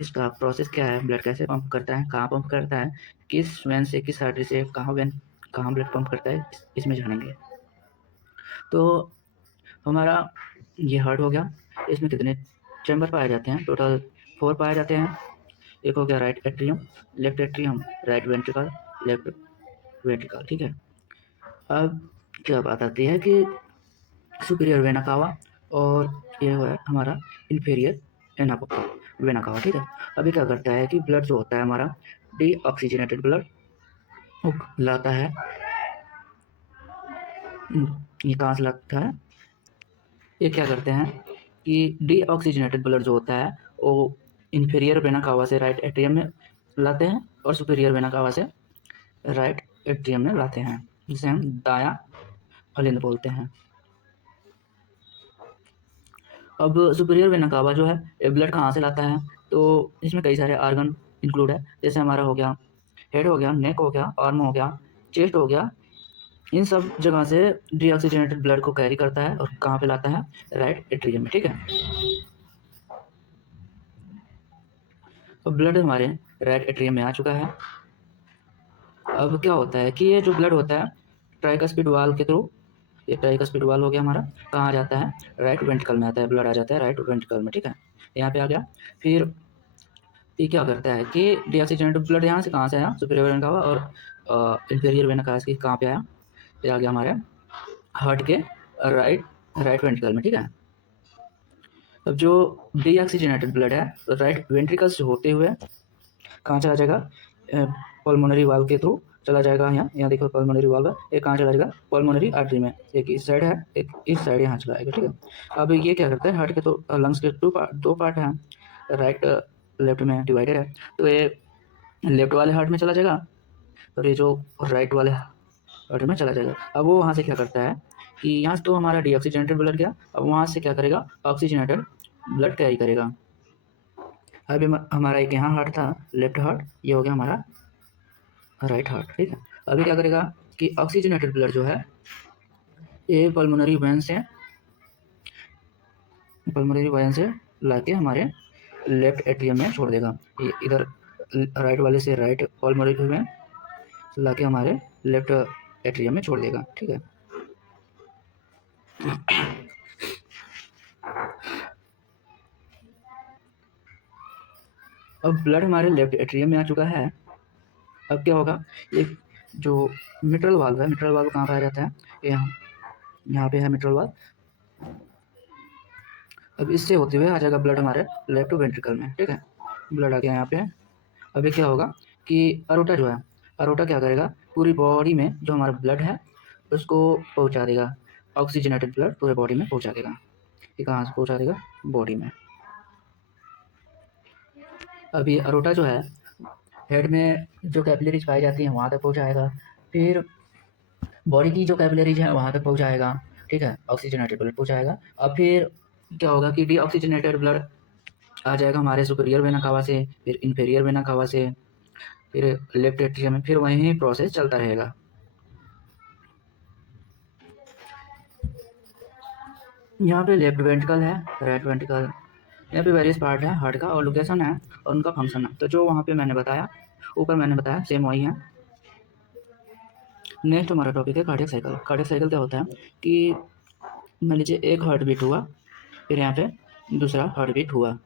इसका प्रोसेस क्या है, ब्लड कैसे पंप करता है, कहाँ पंप करता है, किस वेन से किस आर्टरी से कहाँ ब्लड पंप करता है, इसमें जानेंगे। तो हमारा ये हार्ट हो गया। इसमें कितने चैम्बर पाए जाते हैं? टोटल 4 पाए जाते हैं। एक हो गया right atrium, left atrium, right ventricle, left ventricle. ठीक है। अब क्या बात आती है कि सुपीरियर वेना कावा और ये है हमारा इन्फीरियर वेना कावा। ठीक है। अभी क्या करता है कि ब्लड जो होता है हमारा डीऑक्सीजनेटेड ब्लड लाता है। ये कहाँ से लाता है? ये क्या करते हैं कि डीऑक्सीजनेटेड ब्लड जो होता है वो इन्फीरियर वेना कावा से राइट एट्रियम में लाते हैं और सुपीरियर वेना कावा से राइट एट्रियम में लाते हैं, जिसे हम दायां अलिंद बोलते हैं। अब सुपीरियर वेना कावा जो है ये ब्लड कहाँ से लाता है? तो इसमें कई सारे आर्गन इंक्लूड है, जैसे हमारा हो गया हेड हो गया, नेक हो गया, आर्म हो गया, चेस्ट हो गया। इन सब जगह से डीऑक्सीजनेटेड ब्लड को कैरी करता है और कहाँ पे लाता है? राइट एट्रियम में। ठीक है। तो ब्लड हमारे राइट एट्रियम में आ चुका है। अब क्या होता है कि ये जो ब्लड होता है ट्राइकस्पिड वाल के थ्रू, ये ट्राइकस्पिड वाल हो गया हमारा, कहाँ आ जाता है? राइट वेंट्रिकल में आता है, ब्लड आ जाता है राइट वेंट्रिकल में। ठीक है। यहाँ पे आ गया। फिर ये क्या करता है कि डीऑक्सीजनेटेड ब्लड यहाँ से कहाँ से आया? सुपीरियर वेना कावा और इंफीरियर वेना कावा से कहाँ पे आया? ये आ गया हमारे हार्ट के राइट राइट वेंट्रिकल में। ठीक है। अब जो डीऑक्सीजनेटेड ब्लड है राइट वेंट्रिकल से होते हुए कहाँ चला जाएगा? पल्मोनरी वाल्व के थ्रू चला जाएगा। यहाँ देखो पल्मोनरी वाल्व है, एक कहाँ चला जाएगा? पल्मोनरी आर्टरी में। एक इस साइड है, एक इस साइड यहाँ चला जाएगा। ठीक है। अब ये क्या करता है, हार्ट के तो लंग्स के दो पार्ट हैं, राइट लेफ्ट में डिवाइडेड है। तो ये लेफ्ट वाले हार्ट में चला जाएगा और ये जो राइट वाले हार्ट में चला जाएगा। अब वो वहाँ से क्या करता है कि यहाँ से तो हमारा डीऑक्सीजनेटेड ब्लड गया, अब वहाँ से क्या करेगा? ऑक्सीजनेटेड ब्लड कैरी करेगा। अभी हमारा एक यहाँ हार्ट था, लेफ्ट हार्ट, ये हो गया हमारा राइट हार्ट। ठीक है। अभी क्या करेगा कि ऑक्सीजनेटेड ब्लड जो है ये पल्मोनरी वेन से लाके हमारे लेफ्ट एट्रियम में छोड़ देगा। ये इधर राइट वाले से राइट पल्मोनरी वेन लाके हमारे लेफ्ट एट्रियम में छोड़ देगा। ठीक है। अब ब्लड हमारे लेफ्ट एट्रियम में आ चुका है। अब क्या होगा, एक जो मिट्रल वाल्व है, मिट्रल वाल्व कहाँ पाया जाता है? यहाँ पे है मिट्रल वाल्व। अब इससे होते हुए आ जाएगा ब्लड हमारे लेफ्ट वेंट्रिकल में। ठीक है। ब्लड आ गया यहाँ पे। अभी क्या होगा कि अरोटा जो है, अरोटा क्या करेगा? पूरी बॉडी में जो हमारा ब्लड है उसको पहुँचा देगा, ऑक्सीजनेटेड ब्लड पूरे बॉडी में पहुँचा देगा। ये कहाँ से पहुँचा देगा? बॉडी में। अभी अरोटा जो है हेड में जो कैपिलरीज पाई जाती हैं वहाँ तक पहुँचाएगा, फिर बॉडी की जो कैपिलरीज है वहाँ तक पहुँचाएगा। ठीक है। ऑक्सीजनेटेड ब्लड पहुँचाएगा। अब फिर क्या होगा कि डीऑक्सीजनेटेड ब्लड आ जाएगा हमारे सुपीरियर वेना कावा से, फिर इन्फीरियर वेना कावा से, फिर लेफ्ट एट्रियम में, फिर वहीं प्रोसेस चलता रहेगा। यहाँ पे लेफ्ट वेंट्रिकल है, राइट वेंट्रिकल, यहाँ पे वेरियस पार्ट है हार्ट का और लोकेशन है और उनका फंक्शन है। तो जो वहाँ पे मैंने बताया, ऊपर मैंने बताया, सेम वही है। नेक्स्ट हमारा टॉपिक है कार्डियक साइकिल। कार्डियक साइकिल क्या होता है कि मान लीजिए एक हार्ट बीट हुआ, फिर यहाँ पे दूसरा हार्ट बीट हुआ,